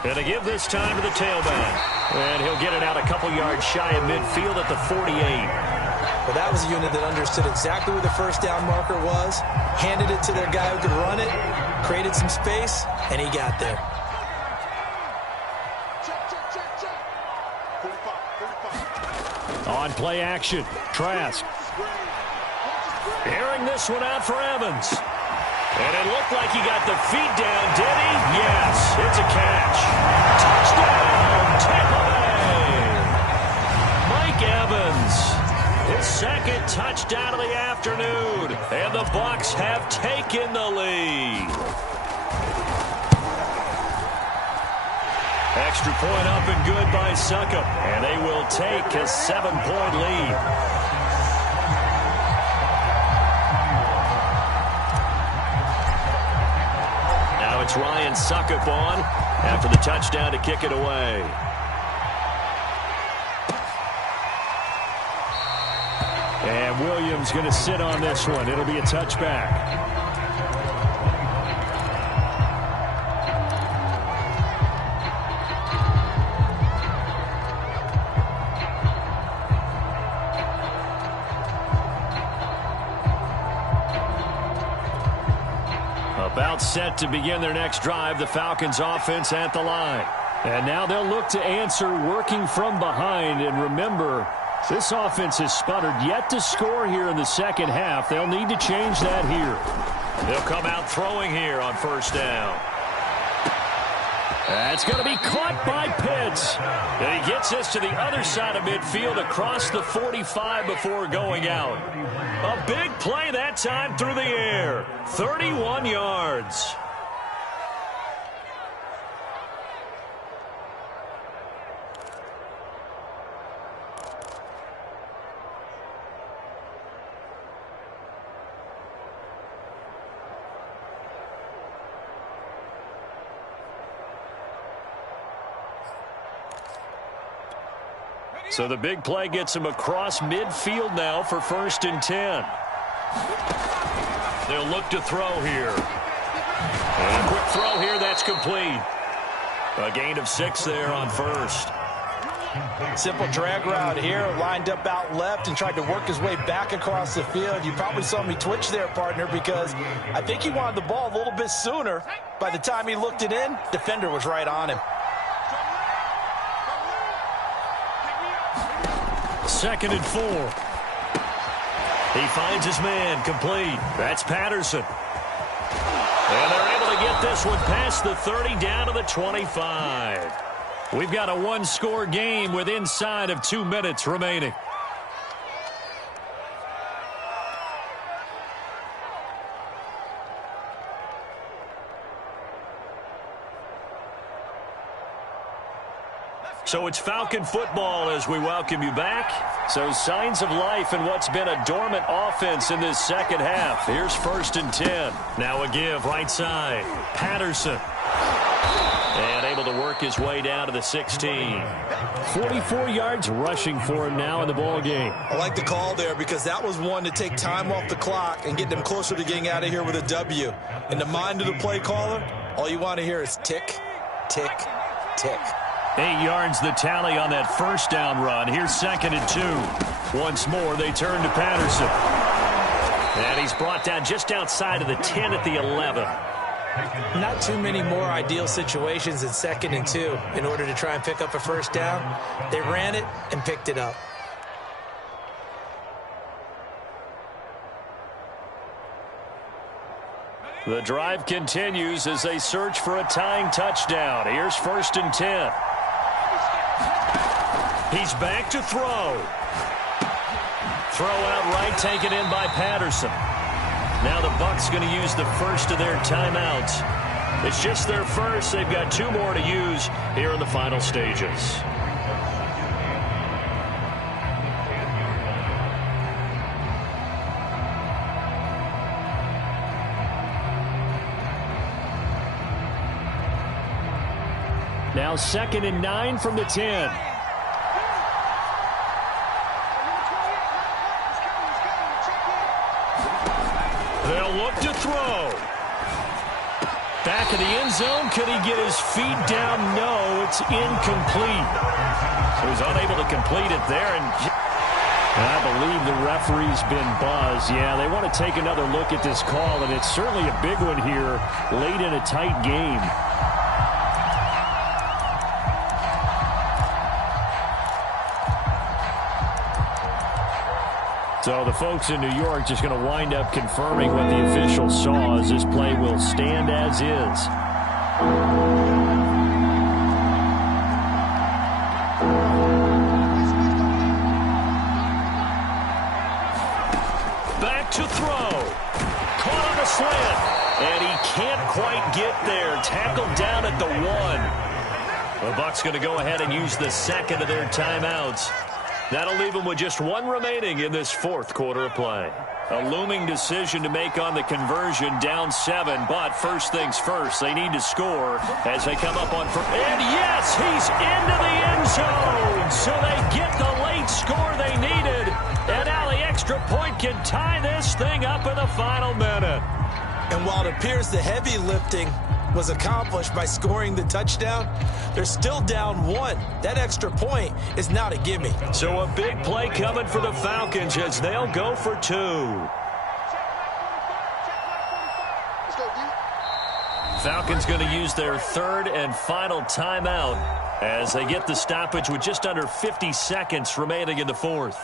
And they give this time to the tailback. And he'll get it out a couple yards shy of midfield at the 48. Well, that was a unit that understood exactly where the first down marker was, handed it to their guy who could run it, created some space, and he got there. On play action, Trask. Airing this one out for Evans. And it looked like he got the feet down, did he? Yes, it's a catch. Touchdown, Tampa Bay. Mike Evans, his second touchdown of the afternoon. And the Bucs have taken the lead. Extra point up and good by Succop. And they will take a 7-point lead. It's Ryan Succop on after the touchdown to kick it away. And Williams going to sit on this one. It'll be a touchback. About set to begin their next drive, the Falcons offense at the line. And now they'll look to answer working from behind. And remember, this offense has sputtered yet to score here in the second half. They'll need to change that here. They'll come out throwing here on first down. That's going to be caught by Pitts. And he gets this to the other side of midfield across the 45 before going out. A big play that time through the air. 31 yards. So the big play gets him across midfield now for 1st and 10. They'll look to throw here. And a quick throw here, that's complete. A gain of 6 there on first. Simple drag route here, lined up out left and tried to work his way back across the field. You probably saw me twitch there, partner, because I think he wanted the ball a little bit sooner. By the time he looked it in, defender was right on him. 2nd and 4. He finds his man, complete. That's Patterson. And they're able to get this one past the 30 down to the 25. We've got a one-score game with inside of 2 minutes remaining. So it's Falcon football as we welcome you back. So signs of life in what's been a dormant offense in this second half. Here's 1st and 10. Now a give right side. Patterson. And able to work his way down to the 16. 44 yards rushing for him now in the ball game. I like the call there because that was one to take time off the clock and get them closer to getting out of here with a W. In the mind of the play caller, all you want to hear is tick, tick, tick. 8 yards the tally on that first down run. Here's 2nd and 2. Once more, they turn to Patterson. And he's brought down just outside of the 10 at the 11. Not too many more ideal situations in 2nd and 2 in order to try and pick up a first down. They ran it and picked it up. The drive continues as they search for a tying touchdown. Here's 1st and 10. He's back to throw. Throw out right, taken in by Patterson. Now the Bucs going to use the first of their timeouts. It's just their first. They've got 2 more to use here in the final stages. Now 2nd and 9 from the 10. They'll look to throw. Back of the end zone. Could he get his feet down? No, it's incomplete. So he's unable to complete it there. And I believe the referee's been buzzed. Yeah, they want to take another look at this call, and it's certainly a big one here late in a tight game. So the folks in New York just going to wind up confirming what the official saw as this play will stand as is. Back to throw. Caught on a slant. And he can't quite get there. Tackled down at the 1. The Bucs going to go ahead and use the 2nd of their timeouts. That'll leave them with just 1 remaining in this 4th quarter of play. A looming decision to make on the conversion, down 7. But first things first, they need to score as they come up on first. And yes, he's into the end zone. So they get the late score they needed. And now the extra point can tie this thing up in the final minute. And while it appears the heavy lifting was accomplished by scoring the touchdown, they're still down 1. That extra point is not a gimme. So a big play coming for the Falcons as they'll go for 2. Falcons going to use their 3rd and final timeout as they get the stoppage with just under 50 seconds remaining in the 4th.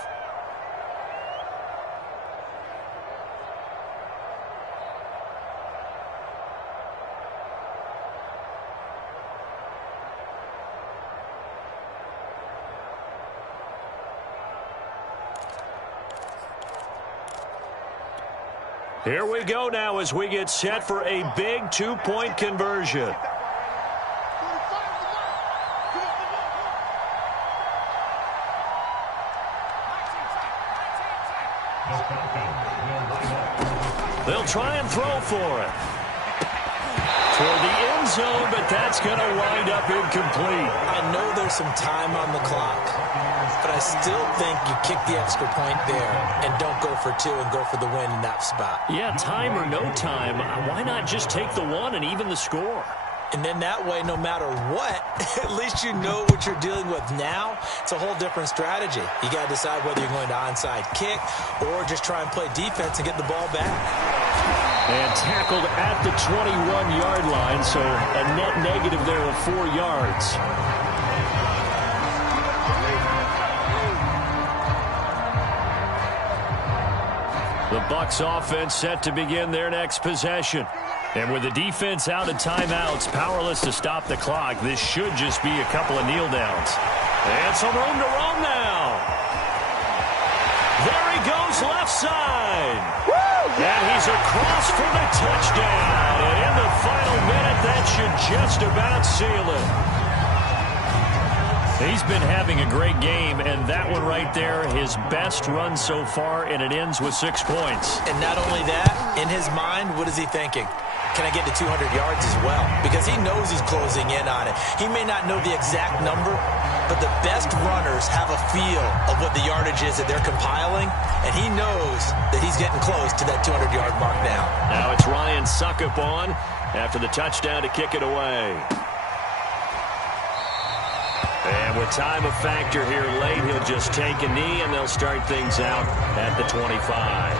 Here we go now as we get set for a big 2-point conversion. They'll try and throw for it. Toward the end zone, but that's going to wind up incomplete. I know there's some time on the clock, but I still think you kick the extra point there and don't go for 2 and go for the win in that spot. Yeah, time or no time, why not just take the 1 and even the score? And then that way, no matter what, at least you know what you're dealing with now. It's a whole different strategy. You got to decide whether you're going to onside kick or just try and play defense and get the ball back. And tackled at the 21-yard line, so a net negative there of 4 yards. The Bucs offense set to begin their next possession. And with the defense out of timeouts, powerless to stop the clock, this should just be a couple of kneel downs. And some room to roam now. There he goes, left side. And he's across for the touchdown. And in the final minute, that should just about seal it. He's been having a great game, and that one right there, his best run so far, and it ends with 6 points. And not only that, in his mind, what is he thinking? Can I get to 200 yards as well? Because he knows he's closing in on it. He may not know the exact number, but the best runners have a feel of what the yardage is that they're compiling, and he knows that he's getting close to that 200-yard mark now. Now it's Ryan Suckup on after the touchdown to kick it away. And with time a factor here late, he'll just take a knee, and they'll start things out at the 25.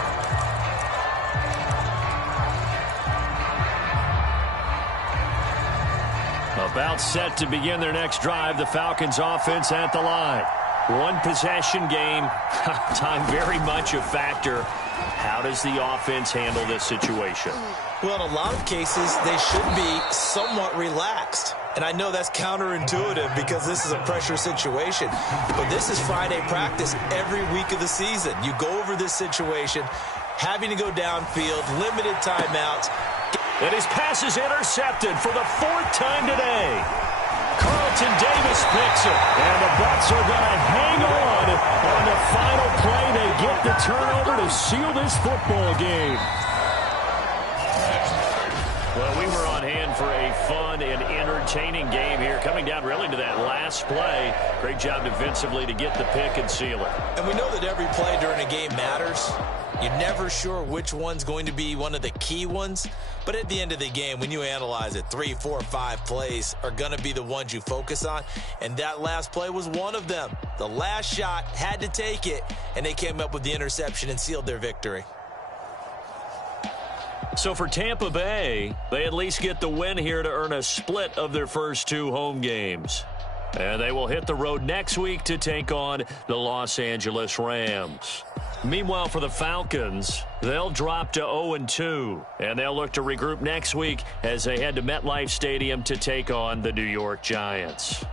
About set to begin their next drive, the Falcons offense at the line. One possession game, time very much a factor. How does the offense handle this situation? Well, in a lot of cases, they should be somewhat relaxed. And I know that's counterintuitive because this is a pressure situation. But this is Friday practice every week of the season. You go over this situation, having to go downfield, limited timeouts. And his pass is intercepted for the 4th time today. Carlton Davis picks it. And the Bucs are going to hang on the final play. They get the turnover to seal this football game. Well, we were on hand for a fun and entertaining game here, coming down really to that last play. Great job defensively to get the pick and seal it. And we know that every play during a game matters. You're never sure which one's going to be one of the key ones. But at the end of the game, when you analyze it, 3, 4, 5 plays are going to be the ones you focus on. And that last play was one of them. The last shot had to take it, and they came up with the interception and sealed their victory. So for Tampa Bay, they at least get the win here to earn a split of their first 2 home games. And they will hit the road next week to take on the Los Angeles Rams. Meanwhile, for the Falcons, they'll drop to 0-2, and they'll look to regroup next week as they head to MetLife Stadium to take on the New York Giants.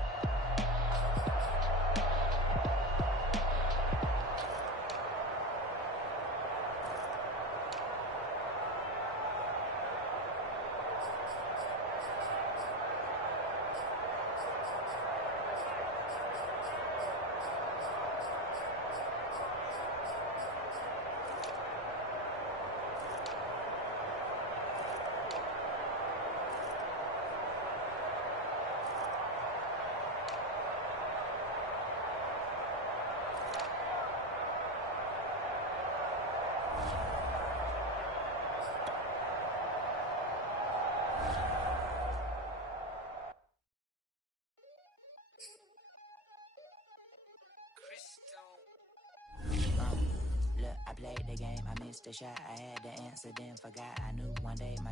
Look, I played the game, I missed the shot. I had the answer, then forgot. I knew one day my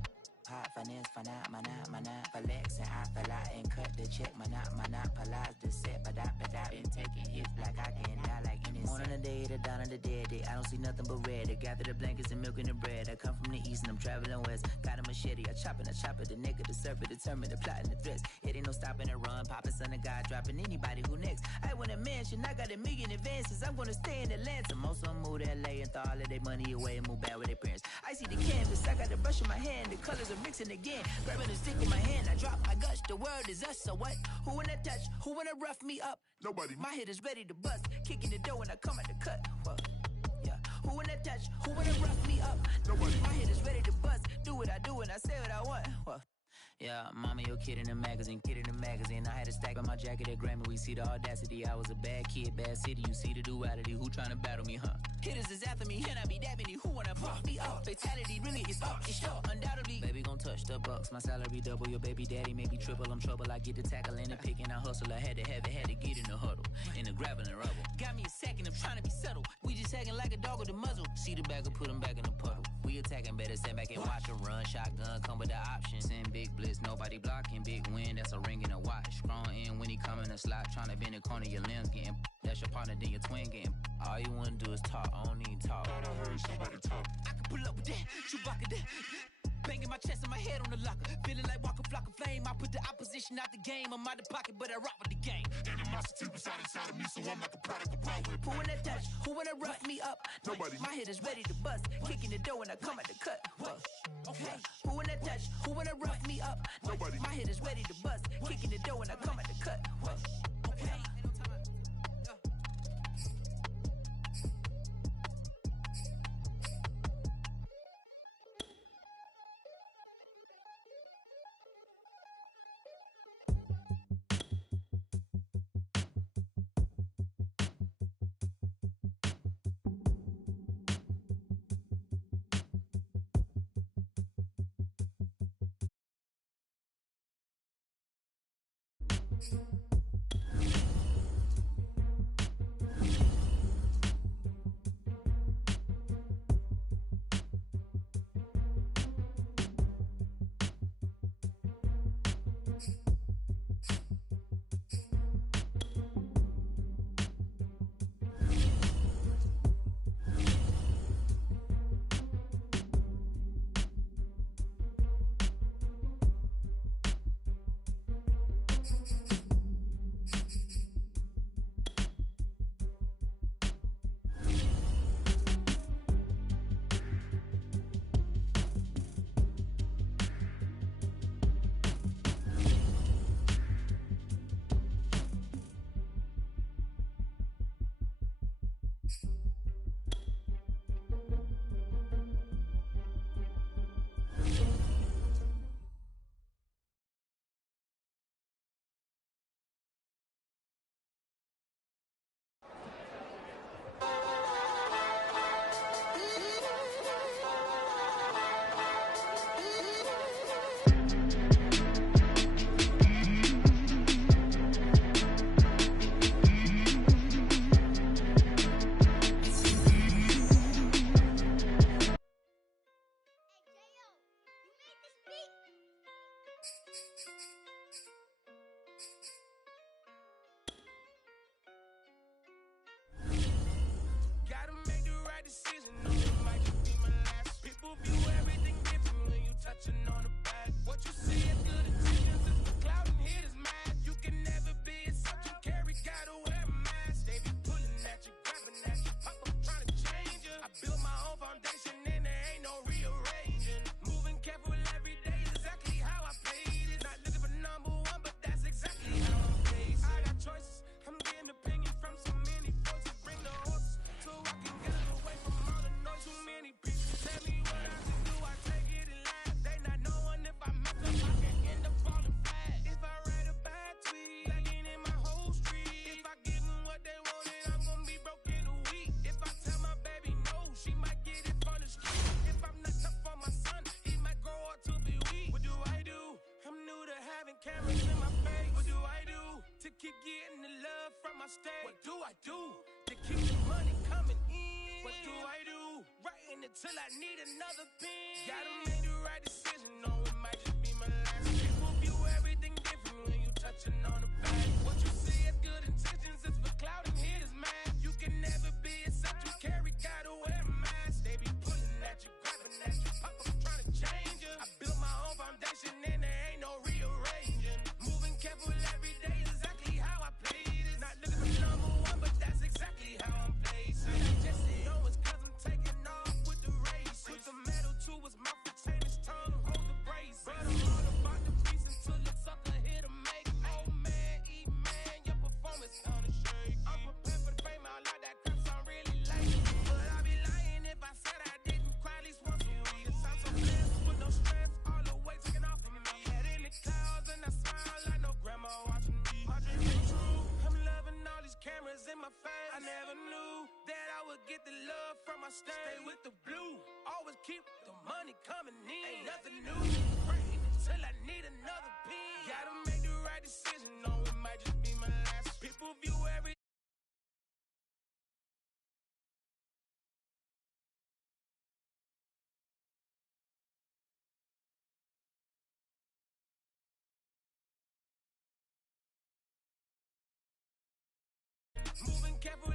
hot finesse, my not flexing. I fell out and cut the check, my not polize the set, but I been taking hits like I can die like any morning of the day, the dawn of the dead day. I don't see nothing but red. I gather the blankets and milk and the bread. I come from the east and I'm traveling west. Got a machete, I chop it, the nigga, the serpent, determined, the plot and the threats. It ain't no stopping and run, popping son of God, dropping anybody who next. I want a mansion, I got $1 million advances. I'm gonna stay in Atlanta. Most of them move to LA and throw all of their money away and move back with their parents. I see the canvas, I got the brush in my hand, the colors are mixing again. Grabbing a stick in my hand, I drop my guts. The world is us, so what? Who wanna touch? Who wanna rough me up? Nobody. My head is ready to bust, kicking the door when I come at the cut. Whoa. Yeah. Who wanna touch? Who wanna rough me up? Nobody. My head is ready to bust, do what I do and I say what I want. Whoa. Yeah, mama, your kid in the magazine, I had a stack on my jacket at Grammy. We see the audacity. I was a bad kid, bad city. You see the duality. Who tryna battle me, huh? Hitters is after me, can I be that many? Who wanna fuck me up? Fatality, really, it's up, it's short, undoubtedly. Baby gon' touch the bucks. My salary double. Your baby daddy maybe triple. I'm trouble. I get the tackle and the pick and I hustle. I had to have it, had to get in the huddle, in the gravel and rubble. Got me a second, I'm trying to be subtle. We just tagging like a dog with a muzzle. See the bagger, put him back in the puddle. We attacking, better stand back and watch him run. Shotgun, come with the option. Send big blitz, nobody blocking. Big win, that's a ring and a watch. Strong in when he come in the slot. Trying to bend the corner, your limbs getting. That's your partner, then your twin getting. All you wanna do is talk, I don't need talk. I heard somebody talk. I can pull up with that, Chewbacca that. banging my chest and my head on the locker. Feeling like Walker Flock of Flame. I put the opposition out the game. I'm out of pocket, but I rock with the game. Animosity reside inside of me, so I'm like a product of power. Who wanna touch? Who wanna rough me up? Nobody. My head is ready to bust. Kicking the door when I come at the cut. Okay. Who wanna touch? Who wanna rough me up? Nobody. My head is ready to bust. Kicking the door when I come at the cut. Okay. Gotta make the right decision, no, it might just be my last. People view everything different when you touching on the back. What you see is good intentions, it's the cloud and hit is mad. You can never be as such you carry, gotta wear a mask. They be pulling at you, grabbing at you, pop up trying to change you. I built my own foundation and there ain't no rearranging. Moving careful every day is exactly how I played it. Not looking for number one, but that's exactly how I'm placed. I got choices, I'm getting opinion from so many voices. Bring the horses so I can get away from all the noise. Too many people tell me what I should do, I take it and laugh. They not knowing if I mess up, I can end up falling flat. If I write a bad tweet, lagging in my whole street. If I give them what they wanted, I'm gonna be broke in a week. If I tell my baby no, she might get it from the street. If I'm not tough for my son, he might grow up to be weak. What do I do? I'm new to having cameras in my face. What do I do to keep getting the love from my state? What do I do to keep the money coming in? What do I do? Writing it till I need another pen. Gotta make the right decision, no, it might just be my last. People view everything different when you touching on the back. What you see is good intentions, it's for cloud and hit is mad. You can never be as such you carry, gotta wear a mask. They be pulling at you, grabbing at you, pop up trying to change you. I built my own foundation and there ain't no rearranging. Moving careful every day is exactly how I played it. Not looking for number one, but that's exactly how I'm placed. I just say Owens cause I'm taking off with the race. Put the metal to his mouth, retain his tongue, hold the brace. But I'm all about the beast until the sucker hit a make. Oh man, man, your performance gonna shake. I'm prepared for the fame, I like that crap, so I'm really late. But I'd be lying if I said I didn't cry at least once a week. It sounds so blessed with no stress, all the weight taken off of me. Head in the clouds and I smile like no grandma watching me. My dream came true, I'm loving all these cameras in my face. I never knew that I would get the love from my state. Stay with the blue, always keep the money coming in. Ain't nothing new, praying till I need another pen. Gotta make the right decision, no, it might just be my last. People view every moving careful